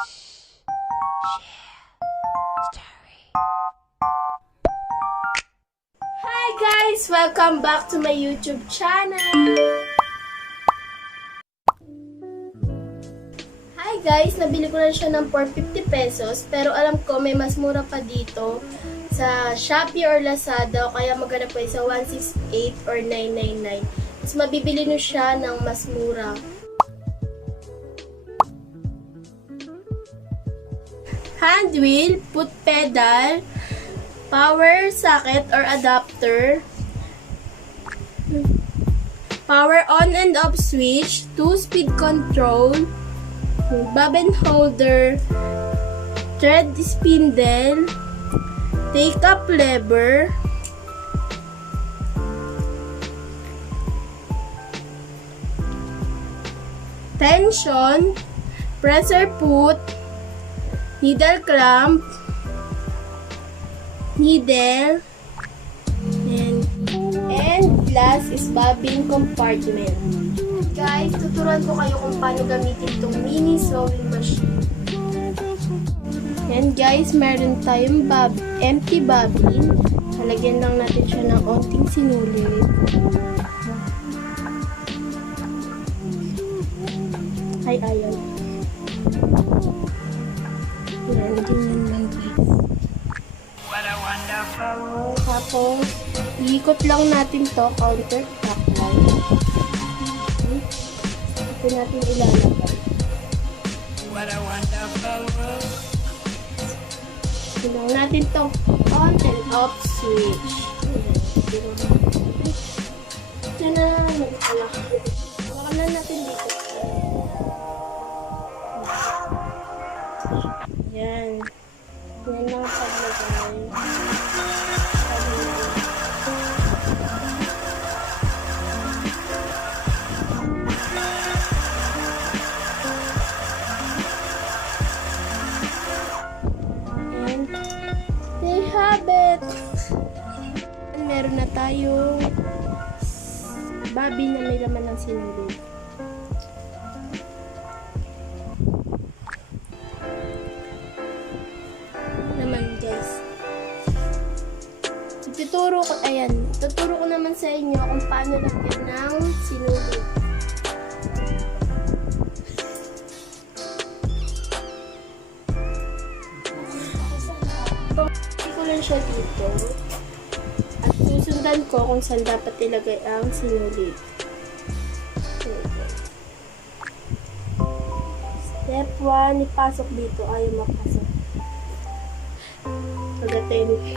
Hi guys! Welcome back to my YouTube channel! Hi guys! Nabili ko na siya ng 450 pesos pero alam ko may mas mura pa dito sa Shopee or Lazada o kaya maghanap kayo sa 168 or 999. Mas mabibili nyo siya ng mas mura. Hand wheel, foot pedal, power socket or adapter, power on and off switch, 2-speed control, bobbin holder, thread spindle, take-up lever, tension, pressure foot, needle clamp, needle, and last is bobbin compartment. Guys, tuturuan ko kayo kung paano gamitin itong mini sewing machine. Yan guys, meron tayong empty bobbin. Halagyan lang natin siya ng onting sinulid. Ay, ayaw. Yan, ganyan lang guys. Tapos, iikot lang natin to counterclockwise. Ito natin ilalagay. Ito lang natin to on and off switch. Ito na naman pala. Baka na natin dito. Yan. Yan lang paglagay. And they have it. Meron na tayong bobbin na may laman ng sinulid. Tuturo ko naman sa inyo kung paano lagyan ng sinulid. Pagpapili ko lang siya dito at susundan ko kung saan dapat ilagay ang sinulid. Step 1, ipasok dito. Ayaw mapasok. Pagdating.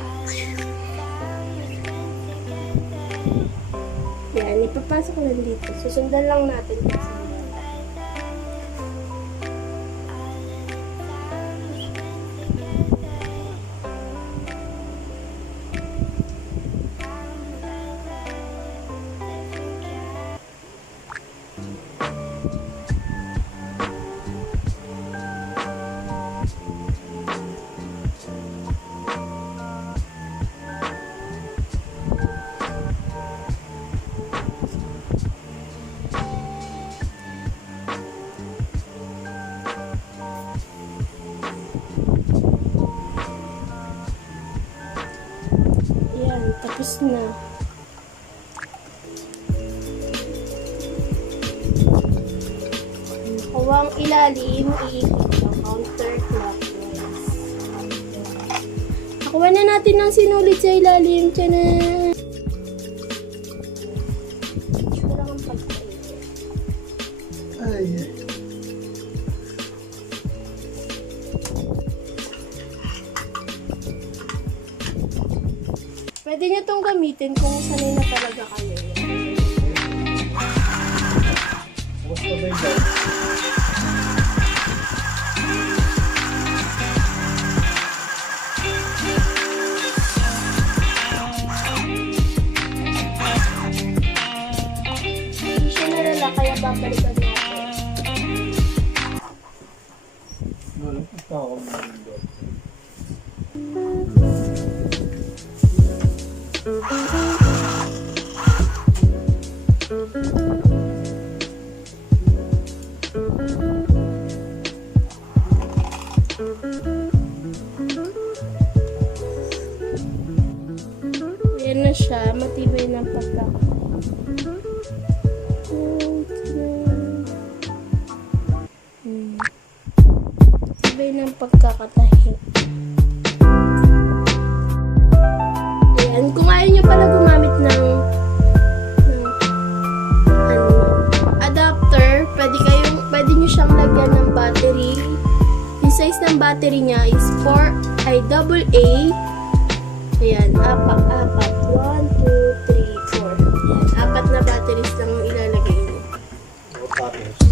Yan, ipapasok lang dito. Susundan lang natin kasi. Tapos na. Kawang ilalim, iikot ang counterclockwise. Nakuha na natin ng sinulid sa ilalim. Tiyanan! Ito lang ang pagkain. Ay. Pwede nyo itong gamitin kung sanay na talaga kayo. Basta ba yun? Hindi siya nalala, kaya babalikan natin. Wala pa ako mga doon. siya, matibay ng pagkakatahi. Matibay ng pagkakatahi. Ayan, kung ayaw nyo pala gumamit ng adapter, pwede nyo siyang lagyan ng battery. Yung size ng battery niya is AA. Ayan, apat. 1, 2, 3, 4. Ayan, apat na batteries lang yung ilalagay niyo. Tapos,